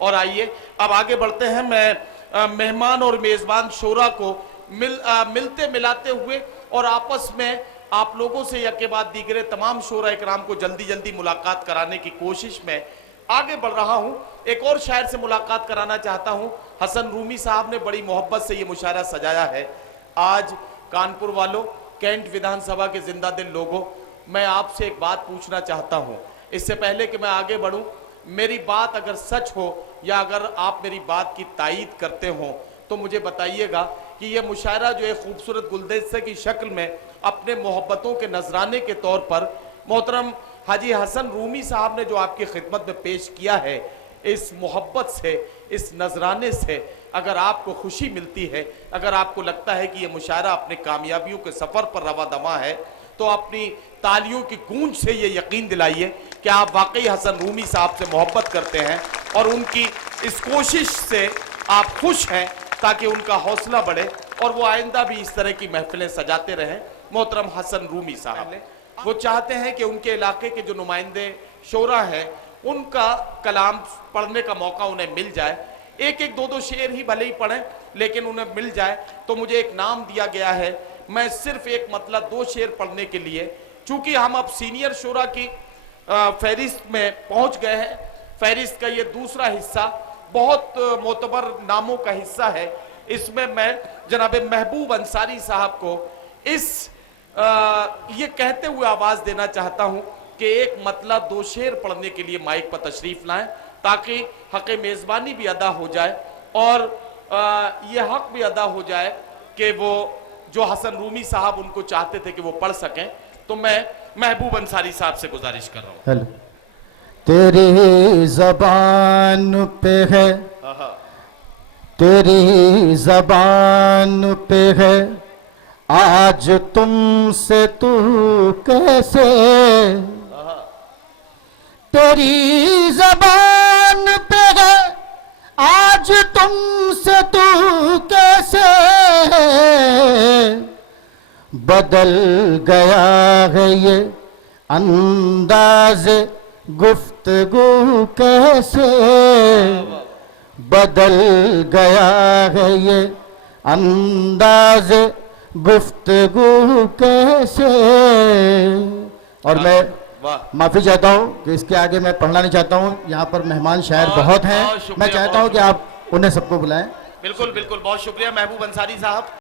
और आइए अब आगे बढ़ते हैं। मैं मेहमान और मेजबान शोरा को मिलते मिलाते हुए और आपस में आप लोगों से या के बाद दीगरे तमाम शोरा इकराम को जल्दी जल्दी मुलाकात कराने की कोशिश में आगे बढ़ रहा हूं। एक और शायर से मुलाकात कराना चाहता हूं। हसन रूमी साहब ने बड़ी मोहब्बत से ये मुशायरा सजाया है। आज कानपुर वालों, कैंट विधानसभा के जिंदा दिल लोगों, मैं आपसे एक बात पूछना चाहता हूं। इससे पहले कि मैं आगे बढ़ूं, मेरी बात अगर सच हो या अगर आप मेरी बात की तायीद करते हो तो मुझे बताइएगा कि यह मुशायरा जो एक खूबसूरत गुलदस्ते की शक्ल में अपने मोहब्बतों के नजराने के तौर पर मोहतरम हाजी हसन रूमी साहब ने जो आपकी खिदमत में पेश किया है, इस मोहब्बत से, इस नजराने से अगर आपको खुशी मिलती है, अगर आपको लगता है कि यह मुशायरा अपने कामयाबियों के सफ़र पर रवा दमा है, तो अपनी तालियों की गूंज से ये यकीन दिलाइए कि आप वाकई हसन रूमी साहब से मोहब्बत करते हैं और उनकी इस कोशिश से आप खुश हैं ताकि उनका हौसला बढ़े और वो आइंदा भी इस तरह की महफिलें सजाते रहें। मोहतरम हसन रूमी साहब वो चाहते हैं कि उनके इलाके के जो नुमाइंदे शोरा हैं उनका कलाम पढ़ने का मौका उन्हें मिल जाए। एक एक दो दो शेर ही भले ही पढ़ें, लेकिन उन्हें मिल जाए। तो मुझे एक नाम दिया गया है, मैं सिर्फ एक मतलब 2 शेर पढ़ने के लिए, चूंकि हम अब सीनियर शोरा की फहरिस्त में पहुंच गए हैं। फहरिस्त का ये दूसरा हिस्सा बहुत मोतबर नामों का हिस्सा है। इसमें मैं जनाब महबूब अंसारी साहब को ये कहते हुए आवाज देना चाहता हूं कि एक मतलब 2 शेर पढ़ने के लिए माइक पर तशरीफ लाएं ताकि हक मेजबानी भी अदा हो जाए और ये हक भी अदा हो जाए कि वो जो हसन रूमी साहब उनको चाहते थे कि वो पढ़ सकें। तो मैं महबूब अंसारी साहब से गुजारिश कर रहा हूं। तेरी जबान पे है, तेरी जबान पे है आज तुमसे तू कैसे, तेरी जबान पे है आज तुमसे तू कैसे, बदल गया है ये अंदाज़ गुफ्तगू कैसे, बदल गया है ये अंदाज़ गुफ्तगू कैसे। और मैं माफी चाहता हूँ कि इसके आगे मैं पढ़ना नहीं चाहता हूँ। यहाँ पर मेहमान शायर बहुत हैं, मैं चाहता हूँ कि आप उन्हें सबको बुलाएं। बिल्कुल बिल्कुल, बहुत शुक्रिया महबूब अंसारी साहब।